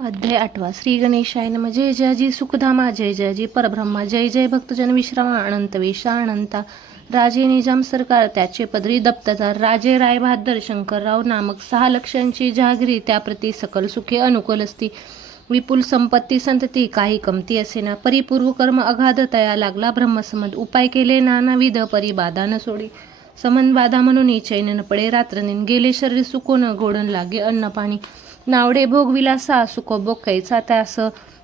अध्याय 8 श्री गणेशाय नमः. जय जयाजी सुखधामा, जय जयाजी परब्रह्मा, जय जय भक्तजन विश्रामा, अनंत वेशा अनंता. राजे निजाम सरकार त्याचे पदरी दप्तरदार, राजे रायबहादर शंकरराव नामक 6 लक्षांची जहागिरी, त्याप्रती सकल सुखे अनुकूल असती. विपुल संपत्ती संतती काही कमती असेना. परिपूर्व कर्म अगाध तया लागला ब्रह्मसंबंध. उपाय केले नानाविध परी बाधा न सोडी. संबंध बाधा म्हणून चैन न पडे रात्रनीन. गेले शरीर सुकोन गोडन लागे अन्न पाणी. नावडे भोग विलासा सुखभोग कैचा त्यास.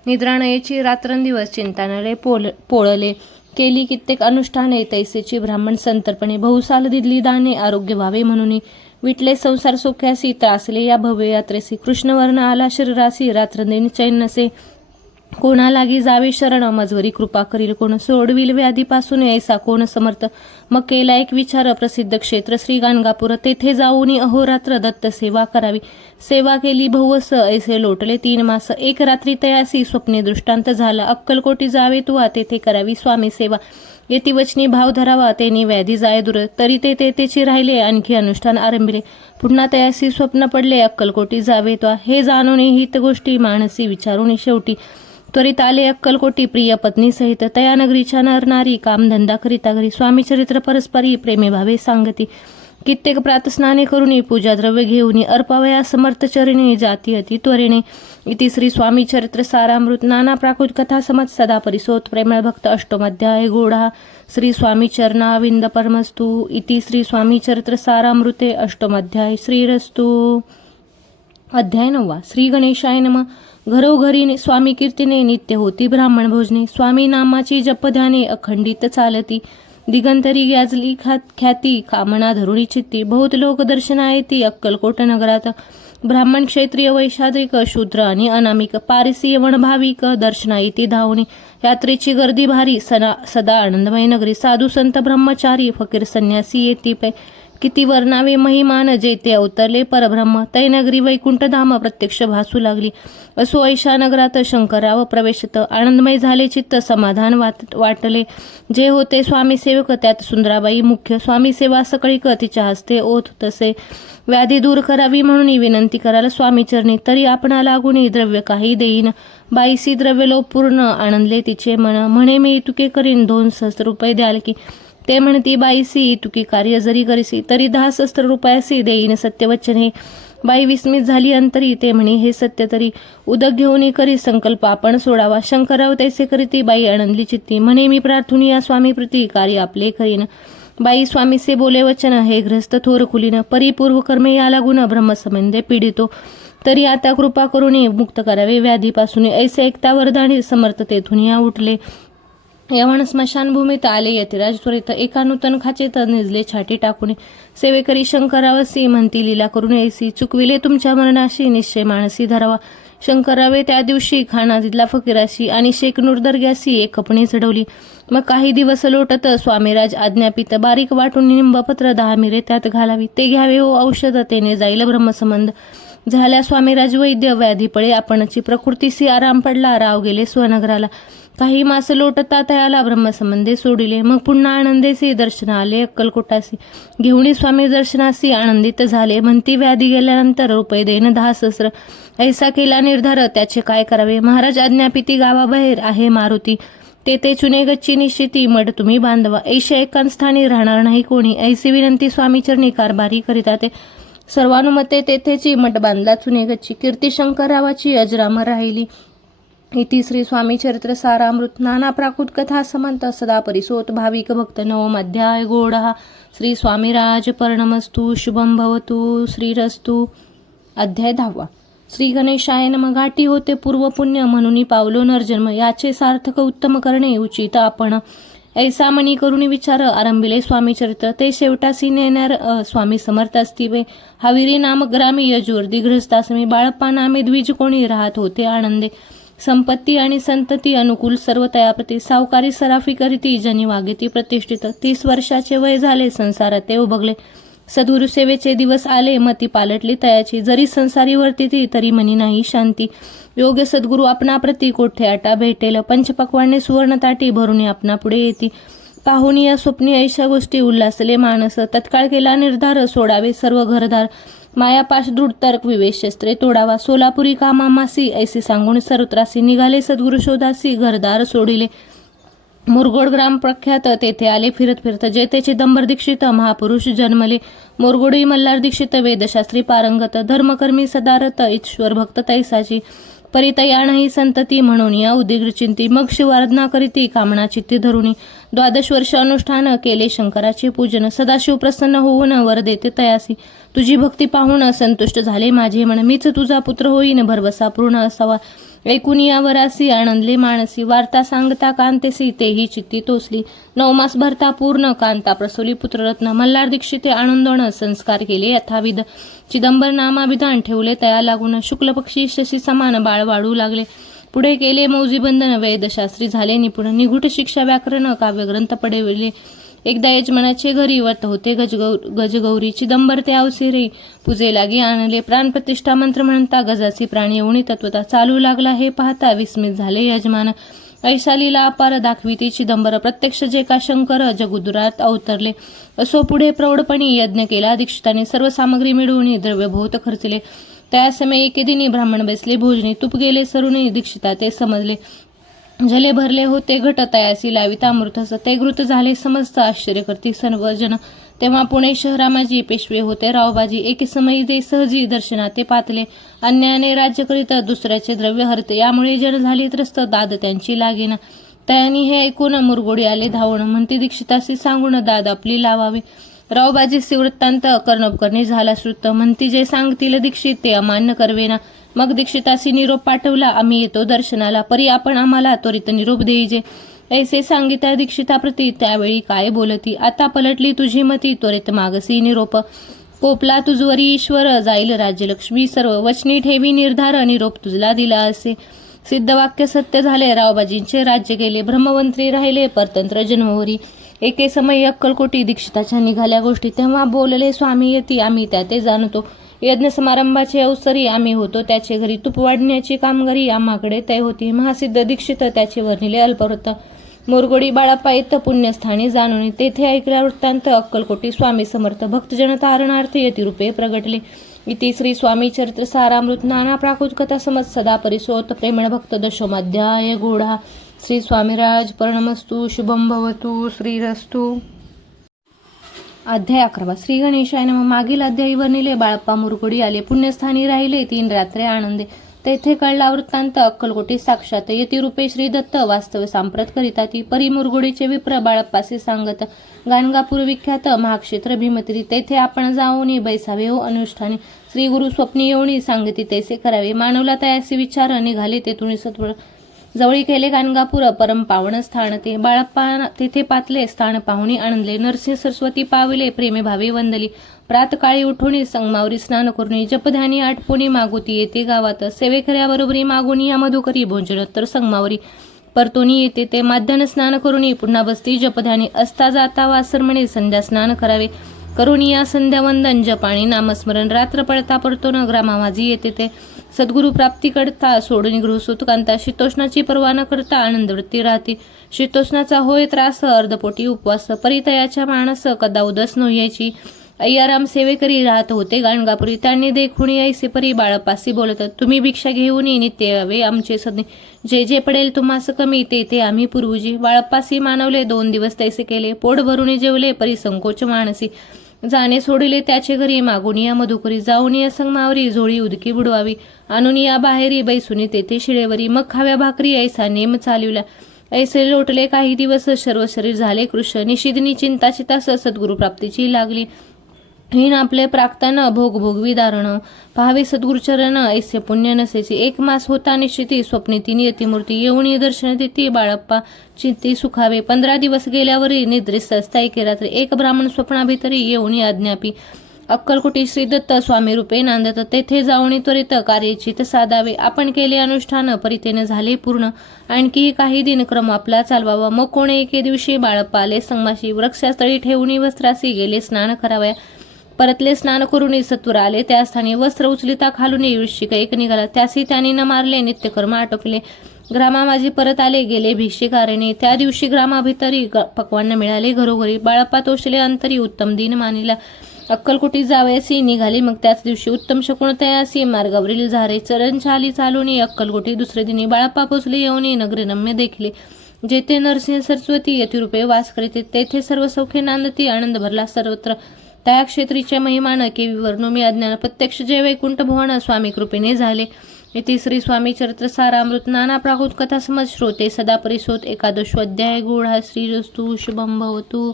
निद्राणयेची रात्रंदिवस चिंतानले पोळले. केली कित्येक अनुष्ठाने तैसेची ब्राह्मण संतर्पणे. बहुसाल दिदली दाने आरोग्य व्हावे म्हणून. विटले संसार सोख्यासी त्रासले या भव्य यात्रेसी. कृष्णवर्ण आला शरीरासी रात्रंदिन चैन नसे. कोणा लागी जावे शरण मजवरी कृपा करील कोण. सोडविल व्याधीपासून ऐसा कोण समर्थ. मग केला एक विचार प्रसिद्ध क्षेत्र श्री गाणगापूर. तेथे जाऊन अहोरात्र दत्त सेवा करावी. सेवा केली बहुवस ऐसे लोटले 3 मास. एक रात्री तयासी स्वप्ने दृष्टांत झाला. अक्कलकोटी जावे तुवा तेथे करावी स्वामी सेवा. येती वचनी भाव धरावा तेनी व्याधी जाय दूर. तरी ते तेथेची राहिले आणखी अनुष्ठान आरंभिले. पुन्हा तयासी स्वप्न पडले अक्कलकोटी जावे त्वा. हे जाणून हित गोष्टी मानसी विचारून शेवटी. त्वरित आले अक्कलकोटी प्रिय पत्नी सहित. तया नगरीच्या नरनारी कामधंदा करिता घरी. स्वामी चरित्र परस्परी प्रेमे भावे सांगती. कित्येक प्रातस्नाने करुणी पूजा द्रव्य घेऊन अर्पवया समर्थ चरणी जाती अति त्वरेने. इति श्री स्वामी चरित्र सारामृत. नाना प्राकृत कथा समत सदा परिसोत प्रेमळ भक्त. अष्टमध्याय गोडा श्री स्वामी चरणाविंद परमस्तु. इति श्री स्वामी चरित्र सारामृते अष्टमध्याय श्रीरस्तु. अध्याय 9 श्री गणेशाय नमः. घरोघरी स्वामी कीर्तीने नित्य होती ब्राह्मण भोजने. स्वामी नामाची जपध्याने अखंडित चालती. दिगंतरी गाजली ख्याती कामना धरुणी चित्ती. बहुत लोक दर्शना येती अक्कलकोट नगरात. ब्राह्मण क्षत्रिय वैशाद्रिक शूद्र आणि अनामिक. पारसी यवण भाविक दर्शना येती धावणे. यात्रेची गर्दी भारी सदा आनंदमय नगरी. साधू संत ब्रह्मचारी फकीर संन्यासी येती पै. किती वर्णावे महिमान जेते अवतरले परब्रह्म. तै नगरी वैकुंठधाम प्रत्यक्ष भासू लागली. असो ऐशा नगरात शंकरराव प्रवेशत. आनंदमय झाले चित्त समाधान वाटले. जे होते स्वामी सेवक त्यात सुंदराबाई मुख्य. स्वामी सेवा सकळीक तिच्या हस्ते ओत तसे. व्याधी दूर करावी म्हणून विनंती कराल स्वामी चरणी. तरी आपणा लागून द्रव्य काही देईन. बाईसी द्रव्य लोप पूर्ण आनंदले तिचे मन. म्हणे मी तुके करीन 2 सहस्त्र रुपये द्याल की. ते म्हणती बाईसी तुकी कार्य जरी करीसी तरी 10 सहस्त्र रुपयासी देईन सत्यवचन हे. बाई विस्मित झाली अंतरी. ते म्हणे हे सत्य तरी. उदक घेऊन करी संकल्प आपण सोडावा. शंकरराव तैसे करीती बाई आनंदली चित्ती. म्हणे मी प्रार्थुनी या स्वामी प्रती कार्य आपले करीन. बाई स्वामीसे बोले वचन हे ग्रस्त थोर खुलीन. परिपूर्व कर्मे या लागून ब्रह्मसंबंधे पीडितो. तरी आता कृपा करून मुक्त करावे व्याधीपासून. ऐसे ऐकता वरदानी समर्थ तेथून या उठले. यवण स्मशानभूमीत आले यतिराज त्वरित. एका नूतन खाचेत निजले छाटी टाकून. सेवेकरी शंकररावसी म्हणती लीला करून ऐसी. चुकविले तुमच्या मरणाशी निश्चय मानसी धरावा. शंकररावे त्या दिवशी खानाजीतला फकीराशी आणि शेखनूर दर्ग्यासी एक कपणी चढवली. मग काही दिवस लोटत स्वामीराज आज्ञापित. बारीक वाटून निंबपत्र 10 मिरे त्यात घालावी. ते घ्यावे ओ औषध तेने जाईल ब्रह्मसंबंध. झाल्या स्वामीराज वैद्य. व्याधी पळे आपणची. प्रकृतीसी आराम पडला. राव गेले स्वनगराला. काही मास लोटता तयाला ब्रह्मसंबंधे सोडिले. मग पुन्हा आनंदेसी दर्शन आले अक्कलकोटासी. घेऊन स्वामी दर्शनासी आनंदित झाले. म्हणती व्याधी गेल्यानंतर रुपये देईन 10 सहस्त्र. ऐसा केला निर्धार त्याचे काय करावे. महाराज आज्ञापिती गावाबाहेर आहे मारुती. तेथे चुने गच्ची निश्चिती मठ तुम्ही बांधवा. ऐशा एकांस्थानी राहणार नाही कोणी. ऐसी विनंती स्वामीचरणी कारभारी करिता ते. सर्वानुमते तेथेची मठ बांधला चुने गच्ची. कीर्ती शंकररावाची अजरामर राहिली. इति श्री स्वामी चरित्र सारामृत. नाना प्राकृत कथा समंत सदा परिसोत भाविक भक्त. 9 अध्याय गोडा श्री स्वामीराज पर्णमस्तु. शुभम भवतु श्रीरस्तु. अध्याय 10 श्री गणेशाय नमः. गाठी होते पूर्व पुण्य म्हणून पावलो नरजन्म. याचे सार्थक उत्तम करणे उचित आपण. ऐसा मनी करुणी विचार आरंभिले स्वामी चरित्र. ते शेवटासी नेणार स्वामी समर्थ असतीवे. हविरी नाम ग्रामी यजूर दिग्रस्तासमी. बाळप्पा नामे द्विज कोणी राहत होते आनंदे. संपत्ती आणि संतती अनुकूल सर्व तयाप्रती. सावकारी सराफी करीती जनी वागेती प्रतिष्ठित. 30 वर्षाचे वय झाले संसारात ते उभगले. सद्गुरु सेवेचे दिवस आले मती पालटली तयाची. जरी संसारी वर्तिती तरी मनी नाही शांती. योग्य सद्गुरु आपणाप्रती कोठे आटा भेटेल. पंचपक्वाने सुवर्ण ताटी भरून आपणा पुढे येती. पाहुणी या स्वप्नी ऐशा गोष्टी उल्हासले मानस. तत्काळ केला निर्धार सोडावे सर्व घरदार. मायापाश दृढ तर्क विवेश शस्त्रे तोडावा. सोलापुरी कामामासी ऐसे सांगून सर्वत्रासी निघाले सद्गुरु शोधासी. घरदार सोडिले मुरगोड ग्राम प्रख्यात. तेथे आले फिरत फिरत जेते चिदंबर दीक्षित महापुरुष जन्मले. मोरगोडी मल्हार दीक्षित वेदशास्त्री पारंगत. धर्मकर्मी सदारत ईश्वर भक्त तैसाची. परितया नाही संतती म्हणून या उदिग्र चिंती. मग शिवाराधना करीती कामना चित्ती धरुणी. 12 वर्ष अनुष्ठान केले शंकराचे पूजन. सदाशिव प्रसन्न होऊन वर देते तयासी. तुझी भक्ती पाहून संतुष्ट झाले माझे मन. मीच तुझा पुत्र होईन भरवसा पूर्ण असावा. ऐकून यावरासी आनंदले मानसी. वार्ता सांगता कांतेसी तेही चित्ती तोसली. 9 मास भरता पूर्ण कांता प्रसवली पुत्ररत्न. मल्हार दीक्षिते आनंदोन संस्कार केले यथाविध. चिदंबर नामाभिधान ठेवले तया लागून. शुक्ल पक्षी शशी समान बाळ वाढू लागले. पुढे केले मौजी बंधन वेदशास्त्री झाले निपुण. निघुट शिक्षा व्याकरण काव्यग्रंथ पडविले. एकदा यजमानाचे घरी व्रत होते गजगौरी. चिदंबर ते अवसिरे पूजे लागी आणले. प्राणप्रतिष्ठा मंत्र म्हणता गजाची प्राणी येऊनी तत्वता. चालू लागला हे पाहता विस्मित झाले यजमान. ऐसा लीला अपार दाखविती चिदंबर. प्रत्यक्ष जे का शंकर जगुदुरात अवतरले. असो पुढे प्रौढपणी यज्ञ केला दीक्षिताने. सर्व सामग्री मिळवून द्रव्य बहुत खर्चले. त्या समय एके दिनी ब्राह्मण बसले भोजनी. तूप गेले सरुणी दीक्षिता ते समजले. जले भरले होते घट तयासी लाविता अमृतस. ते घृत झाले समस्त आश्चर्य करती सर्वजन. तेव्हा पुणे शहरा माझी पेशवे होते रावबाजी. एके समयी ते सहजी दर्शनाते पातले. अन्यायाने राज्य करीत दुसऱ्याचे द्रव्य हरते. यामुळे जन झाली त्रस्त दाद त्यांची लागेना. तयानी हे ऐकून मुरगोडी आले धावून. म्हणती दीक्षितासी सांगून दाद आपली लावावी. रावबाजी वृत्तांत कर्णोपकर्णी झाला श्रुत. म्हणती जे सांगतील दीक्षित ते अमान्य करवेना. मग दीक्षितासी निरोप पाठवला. आम्ही येतो दर्शनाला. परी आपण आम्हाला त्वरित निरोप देईजे. ऐसे सांगिता दीक्षिताप्रती त्यावेळी काय बोलती. आता पलटली तुझी मती त्वरित मागसी निरोप. कोपला तुझवरी ईश्वर जाईल राज्यलक्ष्मी सर्व. वचनी ठेवी निर्धार निरोप तुझला दिला असे. सिद्ध वाक्य सत्य झाले रावबाजींचे राज्य गेले. ब्रह्मवंत्री राहिले परतंत्र जन्मवरी. एके समय अक्कलकोटी दीक्षिताच्या निघाल्या गोष्टी. तेव्हा बोलले स्वामी येती आम्ही त्या ते जाणतो. यज्ञ समारंभाचे अवसरी आम्ही होतो त्याचे घरी. तूप वाढण्याची कामगारी आम्हाकडे तय होती. महासिद्ध दीक्षित त्याचे वर्णिले अल्पवृत्त. मोरगोडी बाळाप्पा येत पुण्यस्थानी जाणून. तेथे ऐकल्या वृत्तांत अक्कलकोटी स्वामी समर्थ. भक्तजन तारणार्थ यतिरूपे प्रगटले. इति श्री स्वामी चरित्र सारामृत नाना प्राकृत कथा समज सदा परिसोत प्रेमळ भक्त दशोमाध्याय गूढा. श्री स्वामीराज पर्णमस्तु. शुभम भवतु. श्रीरस्तु. अध्याय 11. श्री गणेशाय नमः. मागील अध्यायी वर्णिले बाळप्पा मुरगोडी आले. पुण्यस्थानी राहिले 3 रात्रे आनंदे. तेथे कळला वृत्तांत अक्कलकोटी साक्षात. यतिरूपे श्री दत्त वास्तव सांप्रत करिता ती. परी मुरगोडीचे विप्र बाळप्पासी सांगत. गाणगापूर विख्यात महाक्षेत्र भीमतिरी. तेथे आपण जाऊन बैसावे हो अनुष्ठानी. श्री गुरु स्वप्नी येऊनी सांगती तैसे करावे. मानवला तयासी विचार निघाले तेथून सत्वर. जवळी केले गाणगापूर परम पावन स्थान ते. बाळप्पा तेथे पातले स्थान पाहुणी आनंदले. नरसिंह सरस्वती पाविले प्रेमे भावे वंदली. प्रातकाळी उठोनी संगमावरी स्नान करुणी. जपध्यानी आटपोनी मागोती येते गावात. सेवेकऱ्याबरोबरी मागोनी या मधुकरी भोजन तर संगमावरी परतोनी येते ते. माध्यान स्नान करुणी पुन्हा बसती जपध्यानी. असता जाता वासर म्हणे संध्या स्नान करावे. करुणी या संध्या वंदन जपाणी नामस्मरण. रात्र पडता परतोन ग्रामामाजी येते ते. सद्गुरु प्राप्ती करता सोडून गृहसूत कांता. शीतोष्णाची पर्वा न करता आनंदवृत्ती राहती. शीतोष्णाचा होय त्रास अर्धपोटी उपवास. परितयाच्या माणस कदा उदस नव्याची. अय्याराम सेवेकरी राहत होते गाणगापुरी. त्यांनी देखुणी ऐसे परी बाळप्पासी बोलत. तुम्ही भिक्षा घेऊन नित्य यावे आमचे सदनी. जे जे पडेल तुम्हास कमी ते ते आम्ही पूर्वजी. बाळप्पासी मानवले 2 दिवस तैसे केले. पोट भरून जेवले परी संकोच मानसी. जाणे सोडिले त्याचे घरी. मागून या मधुकरी. जाऊन या संगमावरी झोळी उदकी बुडवावी. आणून या बाहेरी बैसुनी तेथे शिळेवरी. मग खाव्या भाकरी ऐसा नेम चालविला. ऐसे लोटले काही दिवस. सर्व शरीर झाले कृश. निशिदिनी चिंता चितास सद्गुरु प्राप्तीची लागली. हिन आपले प्राक्तन भोग भोगवी दारण. पाहावे सद्गुरुचरण ऐसे पुण्य नसेची. 1 मास होता निश्चिती. स्वप्ने तिनी यतिमूर्ती. येऊन दर्शन देती बाळप्पा चित्ती सुखावे. 15 दिवस गेल्यावरी निद्रिस्त असता एके रात्री. एक ब्राह्मण स्वप्नाभितरी येऊन अज्ञापी. अक्कलकोटी श्री दत्त स्वामी रूपे नांदत. तेथे जाऊन त्वरित कार्यचित साधावे. आपण केले अनुष्ठान परितेने झाले पूर्ण. आणखी काही दिन क्रम आपला चालवावा. मग कोणे एके दिवशी बाळप्पा आले संगमाशी. वृक्षास्थळी ठेवून वस्त्रासी गेले स्नान करावया. परतले स्नान करून सत्वर आले त्या स्थानी. वस्त्र उचलिता खालून वृश्चिक एक निघाला. त्यासी त्यांनी न मारले नित्यकर्म आटोपले. ग्रामामाजी परत आले गेले भिक्षिकारेने. त्या दिवशी ग्रामाभितरी पक्वान्न मिळाले घरोघरी. बाळप्पा तोषले अंतरी उत्तम दिन मानिला. अक्कलकोटी जावयासी निघाली. मग त्याच दिवशी उत्तम शकुन तयासी मार्गावरील झारे चरण चाली चालूनी अक्कलकोटी. दुसरे दिनी बाळप्पा पोचले येऊनी नगरीरम्य देखले. जेथे नरसिंह सरस्वती यतिरूपे वास करीते तेथे सर्व सौख्य नांदती. आनंद भरला सर्वत्र त्या क्षेत्रीच्या महिमान केवी वर्णोमी अज्ञान प्रत्यक्ष जय वैकुंठ भुवन स्वामी कृपेने झाले. इति श्री स्वामी चरित्र सारामृत नाना प्राकृत कथा समज श्रोते सदा परिसोत. एकादशो अध्याय गूढा श्रीरस्तु शुभम भवतु.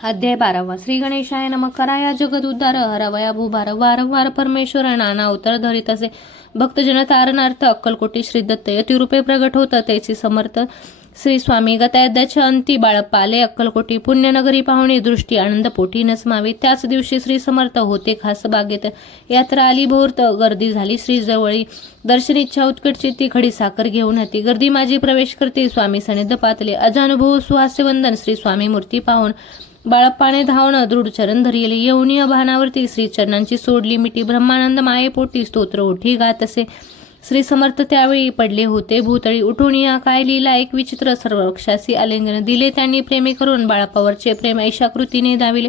अध्याय 12. श्री गणेशाय नमः. कराया जगद उद्धार हरावया भूभार. वारंवार परमेश्वर नाना अवतार धरीत असे. भक्तजन तारणार्थ अक्कलकोटी श्री दत्त यतिरूपे प्रगट होत. त्याचे समर्थ श्री स्वामी गतायद्याच्या अंती बाळप्पा आले अक्कलकोटी. पुण्यनगरी पाहुणे दृष्टी आनंद पोटी नसमावे. त्याच दिवशी श्री समर्थ होते खास बागेत. यात्रा आली भोरत गर्दी झाली श्री जवळी. दर्शन इच्छा उत्कटची ती खडी साखर घेऊन हाती. गर्दी माझी प्रवेश करते स्वामी सनिध पातले. अजानुभव सुहास्य वंदन श्री स्वामी मूर्ती पाहून. बाळप्पाने धावणं दृढ चरण धरिले. येऊनी अभानावरती श्री चरणांची सोडली मिठी. ब्रह्मानंद मायेपोटी स्तोत्र ओठी गात असे. श्री समर्थ त्यावेळी पडले होते भूतळी. उठून या काय लीला एक विचित्र सर्व वृक्षासी आलिंगन दिले त्यांनी प्रेमे करून. बाळप्पावरचे प्रेम ऐशा कृतीने दाविले.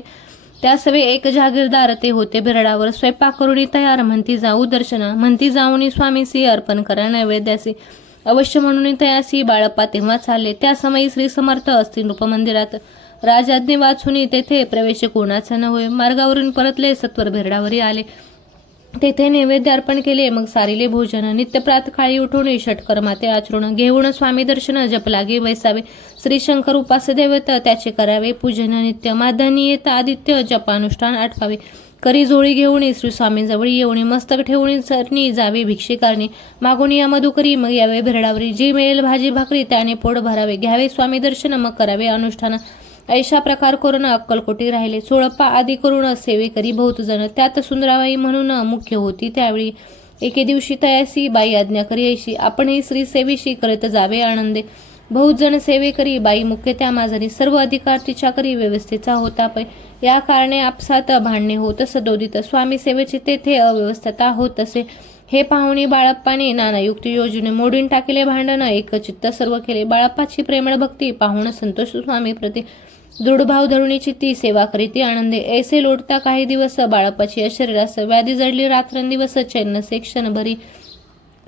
त्या सवे एक जागीरदार ते होते बिरडावर. स्वयंपाक करून तयार म्हणती जाऊ दर्शन. म्हणती जाऊनी स्वामीसी अर्पण करा नैवेद्यासी. अवश्य म्हणून तयासी बाळप्पा तेव्हा चालले. त्या समयी श्री समर्थ असतील रूप मंदिरात. राजाज्ञे वाचून तेथे प्रवेश कोणाचा न होय. मार्गावरून परतले सत्वर बिरडावरी आले. तेथे नैवेद्य अर्पण केले. मग सारिले भोजन. नित्य प्रातकाळी उठून षटकर्माते आचरण. घेऊन स्वामी दर्शन जप लागे वैसावे. श्री शंकर उपास्य दैवत त्याचे करावे पूजन नित्य. माध्यान्ही येत आदित्य जपानुष्ठान आठवावे. करी जोळी घेऊन श्री स्वामींजवळी येऊन मस्तक ठेवून सरणी जावे भिक्षेकारणी. मागून या मधुकरी मग यावे बिरडावरी. जी मिळेल भाजी भाकरी त्याने पोट भरावे. घ्यावे स्वामी दर्शन मग करावे अनुष्ठान. ऐशा प्रकार करून अक्कलकोटी राहिले. सोळप्पा आदी करून सेवे करी बहुत जण. त्यात सुंदराबाई म्हणून मुख्य होती त्यावेळी. एके दिवशी तयासी बाई आज्ञा करी ऐशी. आपणही श्री सेवेशी करीत जावे आनंदे. बहुत जण सेवे करी बाई मुख्य त्या माझरी. सर्व अधिकार तिच्या करी व्यवस्थेचा होता पै. या कारणे आपसात भांडणे होत सदोदित. स्वामी सेवेची तेथे अव्यवस्थता होत असे. हे पाहुणे बाळप्पाने नाना युक्ती योजने मोडून टाकले भांडण. एक चित्त सर्व केले. बाळप्पाची प्रेमळ भक्ती पाहून संतोष स्वामी प्रति. दृढभाव धरुणीची ती सेवा करीती आनंदे. ऐसे लोटता काही दिवस बाळप्पाची शरीरास. व्याधी जडली रात्रंदिवस चैनसे क्षणभरी.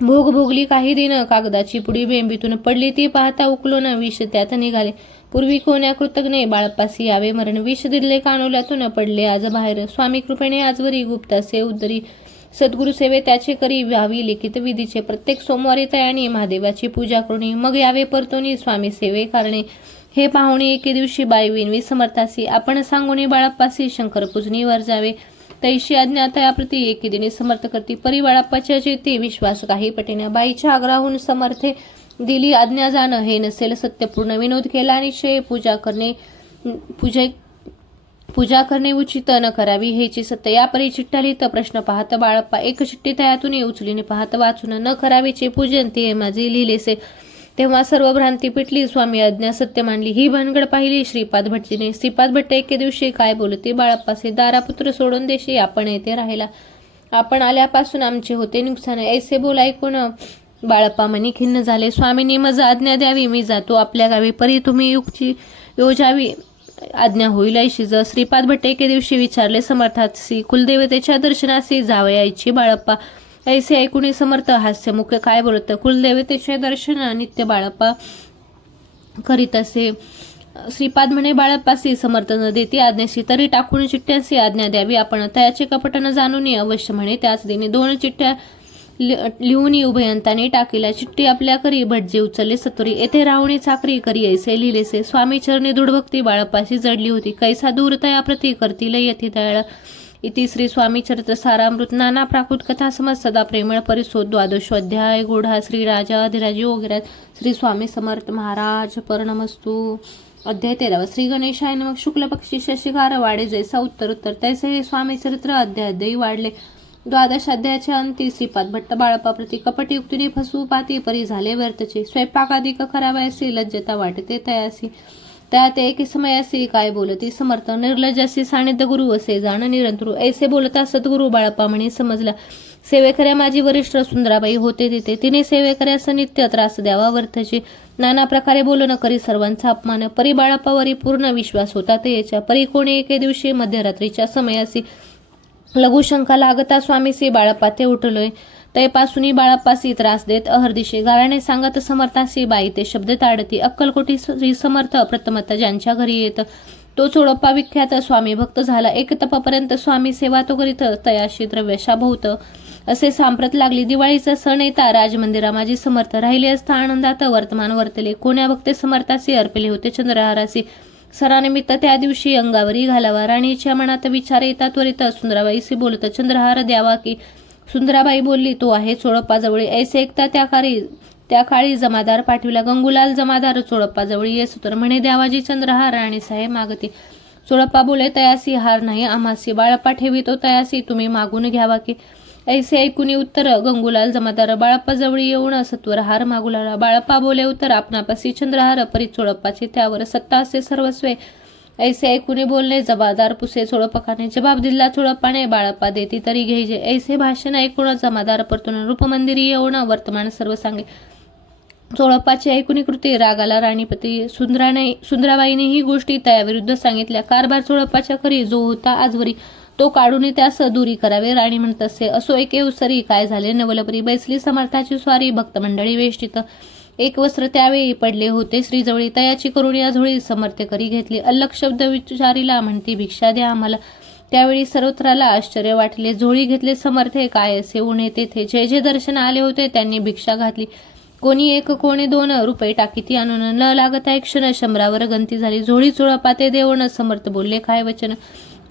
भोग भोगली काही दिन. कागदाची पुडी बेंबीतून पडली ती पाहता उकलून विष त्यात निघाले. पूर्वी कोण्या कृतज्ञे बाळप्पासी यावे मरण. विष दिले कानोल्यातून पडले आज बाहेर. स्वामी कृपेने आजवरी गुप्तासे उदरी. सद्गुरु सेवे त्याचे करी व्हावी लिखित विधीचे. प्रत्येक सोमवारी तयानी महादेवाची पूजा करुणी. मग यावे परतोनी स्वामी सेवे कारणे. हे पाहुणे एके दिवशी बाई विनवी समर्थासी. आपण सांगुनी बाळप्पासी शंकर पूजनी वर जावे. तैशी आज्ञा तयाप्रती एके दिनी समर्थ करती. परी बाळप्पाच्या चेती विश्वास काही पटेना. बाईच्या आग्रहाहून समर्थे दिली आज्ञा जाणं. हे नसेल सत्यपूर्ण विनोद केला निश्चय. पूजा करणे उचित न करावी हेची सत्य. या परी चिठ्ठ्या लिहित प्रश्न पाहत बाळप्पा. एक चिठ्ठी तयातून उचलीने पाहत वाचून. न करावीचे पूजन ते माझे लिहिलेसे. तेव्हा सर्व भ्रांती पिटली. स्वामी आज्ञा सत्य मानली. ही भानगड पाहिली श्रीपाद भटजीने. श्रीपाद भट्ट एके दिवशी काय बोलते बाळप्पासे. दारापुत्र सोडून देशी आपण येथे राहिला. आपण आल्यापासून आमचे होते नुकसान. ऐसे बोल ऐकून बाळप्पा मनी खिन्न झाले. स्वामींनी मज आज्ञा द्यावी मी जातो आपल्या गावी. परी तुम्ही युक्ती योजावी आज्ञा होईल ऐशी. श्रीपाद भट्ट एके दिवशी विचारले समर्थासी. कुलदेवतेच्या दर्शनासी जावयाची बाळप्पा. ऐसे ऐकून समर्थ हास्यमुख्य काय बोलत. कुलदेवतेचे दर्शन नित्य बाळप्पा करीत असे. श्रीपाद म्हणे बाळप्पासी समर्थ न देती आज्ञाशी. तरी टाकून चिठ्ठ्यासी आज्ञा द्यावी आपण. तयाचे कपट न जाणून अवश्य म्हणे त्याच दिनी. 2 चिठ्ठ्या लिहून उभयंताने टाकीला. चिठ्ठी आपल्या करी भटजी उचलले सत्वरी. येथे राहुणी चाकरी करी ऐसे लिहिलेसे. स्वामी चरणी दृढभक्ती बाळप्पाशी जडली होती. कैसा दूर तया प्रती करतील यती दयाळ. इति श्री स्वामी चरित्र सारामृत नाना प्राकृत कथा समज सदा प्रेमळ परिसोद. 12 अध्याय गूढा श्री राजाधिराज योगिराज. श्री स्वामी समर्थ महाराज परनमस्तु. अध्याय 13. श्री गणेशाय नमः. शुक्ल पक्षी शशिकार वाढे जैसा उत्तर उत्तर तैसे हे स्वामी चरित्र अध्याय वाढले. 12 अध्यायाच्या अंती श्रीपाद भट्ट बाळप्पा प्रति कपट युक्तीने फसवू पाती परी झाले व्यर्थचे. स्वयंपाक अधिक करावयासी लज्जता वाटते तयासी. त्यात एक समयासी काय बोलती समर्थ. निर्लजासी सानिध्य गुरु असे जाण निरंतर. ऐसे बोलता सद्गुरु बाळप्पा म्हणे समजला. सेवेकऱ्या माझी वरिष्ठ सुंदराबाई होते तिथे. तिने सेवेकऱ्यास नित्य त्रास द्यावा वर्थचे. नाना प्रकारे बोलणं करी सर्वांचा अपमान. परी बाळप्पावरी पूर्ण विश्वास होता ते याच्या. परी कोणी एके दिवशी मध्यरात्रीच्या समयासी लघुशंका लागता स्वामीसी बाळप्पा ते उठलोय. तैपासूनही बाळप्पासी त्रास देत अहर्दिशे गाराने सांगत समर्थासी बाई ते शब्द ताडती. अक्कलकोटी श्री समर्थ प्रथमतः ज्यांच्या घरी येत तो चोळप्पा विख्यात स्वामी भक्त झाला. एक तपापर्यंत स्वामी सेवा तो करीत तयाशी द्रव्यशा भोवत. असे सांप्रत लागली. दिवाळीचा सण येता राजमंदिरा माझी समर्थ राहिले असता आनंदात वर्तमान वर्तले. कोण्या भक्ते समर्थासी अर्पिले होते चंद्रहारासी. सणानिमित्त त्या दिवशी अंगावरी घालावा. राणीच्या मनात विचार येता त्वरित सुंदराबाईशी बोलत चंद्रहार द्यावा की. सुंदराबाई बोलली तो आहे चोळप्पाजवळी. ऐसे ऐकता त्या काळी जमादार पाठविला. गंगूलाल जमादार चोळप्पाजवळी येस तर म्हणे द्यावाजी चंद्रहार. राणी साहेब मागते. चोळप्पा बोले तयासी हार नाही आम्हासी. बाळप्पा ठेवितो तयासी तुम्ही मागून घ्यावा की. ऐसे ऐकुनी उत्तर गंगूलाल जमादार बाळप्पाजवळी येऊन सत्वर हार मागू लागला. बाळप्पा बोले उत्तर आपणापासी चंद्रहार परी चोळप्पाची त्यावर सत्ता असे सर्वस्वे. ऐसे ऐकुनी बोलले जमादार पुसे चोळप्पाने. जबाब दिला चोळप्पाने बाळप्पा देती तरी घ्यायचे. ऐसे भाषण ऐकून जमादार परतून रूपमंदिरी येऊन वर्तमान सर्व सांगे. चोळप्पाची ऐकुनी कृती रागाला. राणीपती सुंदराबाईने ही गोष्टी तयाविरुद्ध सांगितल्या. कारभार चोळप्पाच्या घरी जो होता आजवरी तो काढून त्यास दूरी करावे. राणी म्हणत असे असो एक अवसरी काय झाले नवलपरी. बैसली समर्थाची स्वारी भक्त मंडळी वेष्टित. एक वस्त्र त्यावेळी पडले होते श्रीजवळी. तयाची करून या झोळी समर्थे करी घेतली. अल्लख शब्द विचारीला म्हणती भिक्षा द्या आम्हाला. त्यावेळी सर्वत्राला आश्चर्य वाटले. झोळी घेतले समर्थे काय असे उणे तेथे. जे जे दर्शन आले होते त्यांनी भिक्षा घातली. कोणी एक कोणी 2 रुपये टाकीती आणून न लागता एक क्षण शंभरावर गंती झाली. झोळी चोळप्पा ते देऊन समर्थ बोलले काय वचन.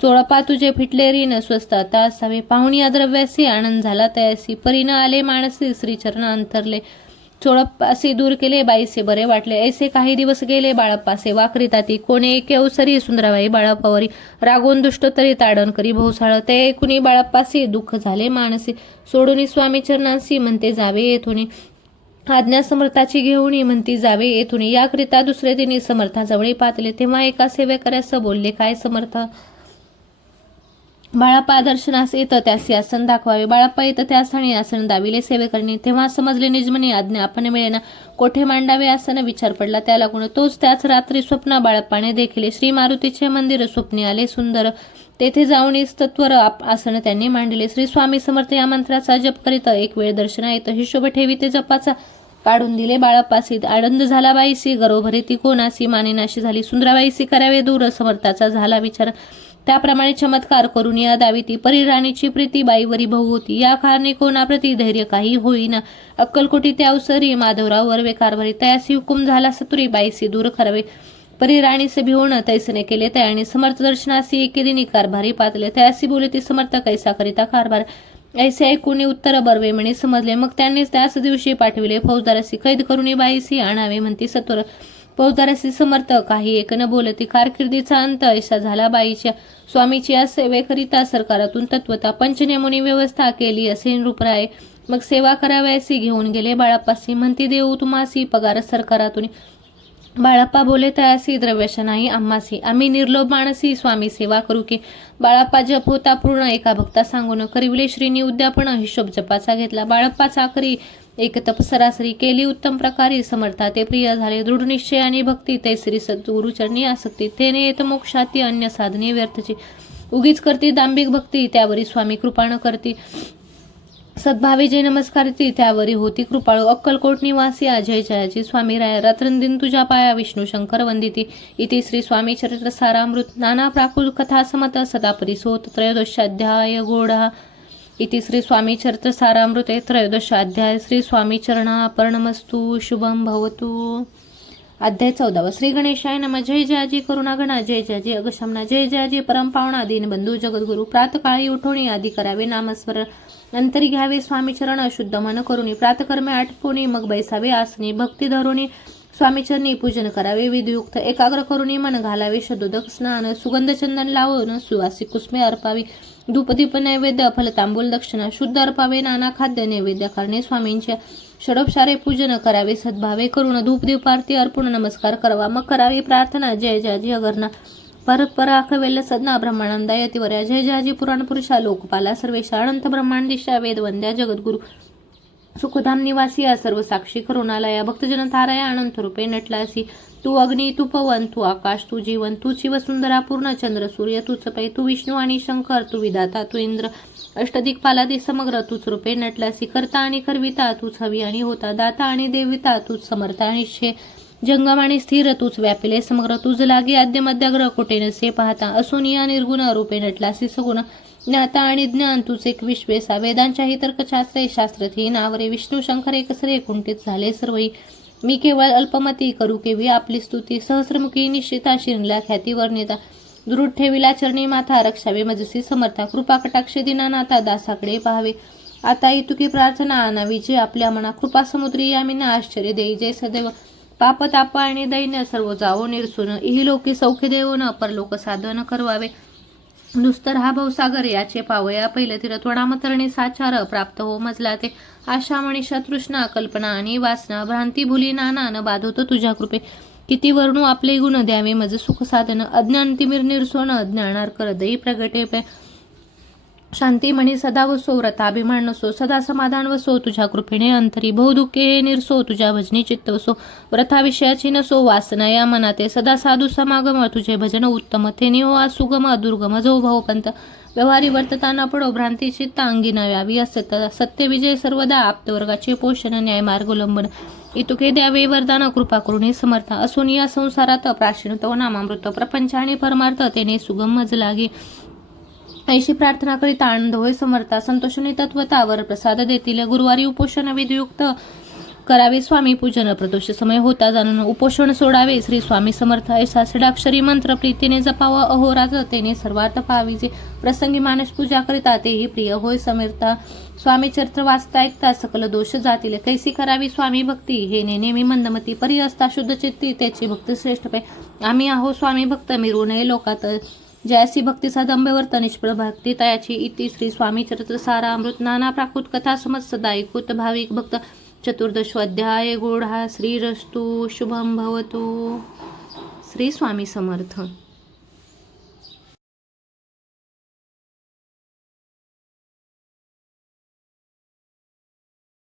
चोळप्पा तुझे फिटले रीन स्वस्त आता असावे. पाहुणी द्रव्यासी आनंद झाला तयासी. परीन आले माणसी श्रीचरण अंतरले. चोळप्पासी दूर केले बाईसे बरे वाटले. ऐसे काही दिवस गेले बाळप्पा सेवा करीता ती. कोणी एके अवसरी सुंदराबाई बाळप्पावरी रागून दुष्ट तरी ताडण करी भोवसाळ. ते ऐकुनी बाळप्पासी दुःख झाले मानसी. सोडूनी स्वामी चरणांसी म्हणते जावे येथुनी. आज्ञा समर्थाची घेऊन म्हणती जावे येथुनी. याकरिता दुसरे दिनी समर्थाजवळी पातले. तेव्हा एका सेवेकऱ्यास बोलले काय समर्थ. बाळप्पा दर्शनास येतं त्यासी आसन दाखवावे. बाळप्पा येतं त्या स्थानी आसन दाविले सेवेकरणी. तेव्हा समजले निजमनी आज्ञा आपण मिळेना. कोठे मांडावे आसन विचार पडला त्याला गुण. तोच त्याच रात्री स्वप्न बाळप्पाने देखिले. श्री मारुतीचे मंदिर स्वप्नी आले सुंदर. तेथे जाऊन तत्वर आसन त्यांनी मांडले. श्री स्वामी समर्थ या मंत्राचा जप करीत एक वेळ दर्शना येतं. हिशोब ठेवी ते जपाचा काढून दिले बाळप्पासी. आनंद झाला बाईसी गरोभरी ती कोणासी मानेनाशी झाली. सुंदराबाईसी करावे दूर समर्थाचा झाला विचार. त्याप्रमाणे चमत्कार करून या दाविती. परी राणीची प्रीती बाईवरी भाऊ होती. या कारणे कोणाप्रती धैर्य काही होईना. अक्कलकोटी त्या अवसरी माधवराव वरवे कारभारी. तयासी हुकुम झाला सतुरी बाईसी दूर करावे. परी राणीसे भिवून तैसने केले. तयाने समर्थ दर्शनासी एके दिनी कारभारी पातले. तयासी बोले ती समर्थ कैसा करिता कारभार. ऐसे ऐकून उत्तर बर्वे म्हणे समजले. मग त्यांनी त्याच दिवशी पाठविले फौजदारासी. कैद करून बाईसी आणावे म्हणती सत्वर. फौजदारासी समर्थ काही एक न बोलती. कारकिर्दीचा अंत ऐसा झाला बाईच्या. स्वामीची या सेवेकरिता सरकारातून तत्वता पंचनेमुनी व्यवस्था केली असे रूपराय. मग सेवा कराव्यासी घेऊन गेले बाळप्पासी. म्हणती देऊ तुम्हासी पगार सरकारातून. बाळप्पा बोले तयासी द्रव्यशा नाही आम्हासी. आम्ही निर्लोभ माणसी स्वामी सेवा करू की. बाळप्पा जप होता पूर्ण एका भक्ता सांगून. करिवले श्रीनी उद्यापन हिशोब जपाचा घेतला. बाळप्पा चाकरी एक तप सरासरी केली उत्तम प्रकारे. समर्था ते प्रिय झाले. दृढ निश्चय आणि भक्ती ते श्री सद्गुरुचरणी आसक्ती. तेने येत मोक्षाती अन्य साधने व्यर्थची. उगीच करती दांभिक भक्ती त्यावरी स्वामी कृपाण करती. सद्भावे जे नमस्कारती त्यावरी होती कृपाळू. अक्कलकोट निवासी अजय जयाची स्वामी राय. रात्रंदिन तुझ्या पाया विष्णू शंकर वंदिती. इति श्री स्वामी चरित्र सारामृत. नाना प्राकृत कथा समत सदापरी सोत. त्रयोदशाध्याय गोढा. इति श्री स्वामी चरित्र सारामृते त्रयोदशाध्याय. श्री स्वामी चरणार्पणमस्तु. शुभम भवतु. अध्याय 14. श्री गणेशाय नमः. जय जयाजी करुणागणा. जय जयाजी अगशमना. जय जयाजी परमपावना. दीनबंधू जगद्गुरु. प्रातकाळी उठोणी आधी करावे नामस्मरण. नंतरी घ्यावे स्वामी चरण शुद्ध मन करुणी. प्रातकर्मे आटपोणी मग बैसावे आसनी. भक्ती धरुणी स्वामीचरणी पूजन करावे विधियुक्त. एकाग्र करुणी मन घालावे शतोदक स्नान. सुगंध चंदन लावून सुवासिक कुसमे अर्पावी. धूपदीप नैवेद्य फलतांबूल दक्षिणा शुद्ध अर्पावे. नाना खाद्य नैवेद्य करणे स्वामींच्या. षडोपचारे पूजन करावे सद्भावे करून. धूपदीप आरती अर्पून नमस्कार करावा. मग करावी प्रार्थना. जय जयाजी अगरना. परपराखवेल सदना ब्रह्मानंदा यतिवर्या. जय जयाजी पुराण पुरुषा लोकपाला सर्वेशा. अनंत ब्रह्मांडिशा वेदवंद्या जगद्गुरु. सुखधाम निवासी या सर्व साक्षी करुणालया भक्तजन ताराया अनंत रूपे नटलासी. तू अग्नी, तू पवन, तू आकाश, तू जीवन, तूची वसुंधरा, पूर्ण चंद्र सूर्य, तूच पै, तू विष्णू आणि शंकर, तू विधाता, तू इंद्र, अष्टदिक्पालादी समग्र तूच रूपे नटलासी. करता आणि करविता तूच हवी आणि होता, दाता आणि देविता तूच समर्थ आणि शे, जंगम आणि स्थिर तूच व्यापिले समग्र. तुझ लागी आद्य मध्याग्रह कोठे नसे पाहता, असून या निर्गुण रूपे नटलासी सगुण. ज्ञाता आणि ज्ञान तूच एक विश्वेसा, वेदांच्याही तर्कशास्त्रे शास्त्रथी नावरे. विष्णू शंकर एकसरे कुंठित झाले सर्वही, मी केवळ अल्पमती करू केवी आपली स्तुती. सहस्रमुखी निश्चिता शिरला ख्याती वर्णिता, दृढ ठेविला चरणी माथा रक्षावे मजसी समर्था. कृपा कटाक्ष दिनानाथा दासाकडे पाहावे, आता इतुकी प्रार्थना आणावी जे आपल्या मना. कृपा समुद्री यामिना आश्चर्य देई जय सदैव, पाप ताप आणि दैन्य सर्व जावो निरसून. इही लोकी सौख्य देऊन परलोक साधन करवावे, नुस्तर हा भवसागर याचे पावया पहिलं तीरथ. वडामतरणी साचार प्राप्त हो मजला ते, आशा मनीषा तृष्णा कल्पना आणि वासना. भ्रांती भुली नाना न बाधवत तुझ्या कृपे, किती वर्णू आपले गुण द्यावे मज सुख साधन. अज्ञान तिमिर निरसोन ज्ञानार कर दई प्रगटे पे, शांती म्हणी सदा वसो व्रताभिमान नसो. सदा समाधान वसो तुझ्या कृपेने अंतरी, बहुदुःखे निरसो तुझ्या भजनी चित्त वसो. व्रता विषयाची नसो वासना या मनाते, सदा साधू समागम तुझे भजन उत्तम. ते निहो सुगम दुर्गम जो भावपंत, व्यवहारी वर्तता न पडो भ्रांती चित्ता अंगी न यावी असत. सत्य विजय सर्वदा आप्तवर्गाचे पोषण, न्याय मार्गोलंबन इतुके द्यावे वरदान. कृपा करुणी समर्था, असून या संसारात प्राचीन तव नामामृत. प्रपंच आणि परमार्थ तेने सुगम मज लागे, ऐशी प्रार्थना करीता आनंद होय समर्था. संतोषणी तत्वतावर प्रसाद देतील, गुरुवारी उपोषण विधियुक्त करावे स्वामी पूजन. प्रदोष समय होता जाणून उपोषण सोडावे श्री स्वामी समर्थ. ऐसा षडाक्षरी मंत्र प्रीतीने जपावा अहोरात्र, तेने सर्वार्थ पाविजे. प्रसंगी मानस पूजा करिता तेही प्रिय होय समर्था. स्वामी चरित्र वाचता ऐकता सकल दोष जातील, कैसी करावी स्वामी भक्ती हे नेहमी मंदमती. परी असता शुद्ध चित्ती त्याची भक्ती श्रेष्ठ पै, आम्ही आहो स्वामी भक्त मिरू नये लोकात. जयासी भक्तीचा दंभवर्त निष्फळ भक्ती तयाची. इति श्री स्वामी चरित्र सारामृत. नाना प्राकृत कथा समज सदा ऐकूत भाविक भक्त. चतुर्दशोऽध्याय गूढा. श्रीरस्तु शुभं भवतु. श्री स्वामी समर्थ.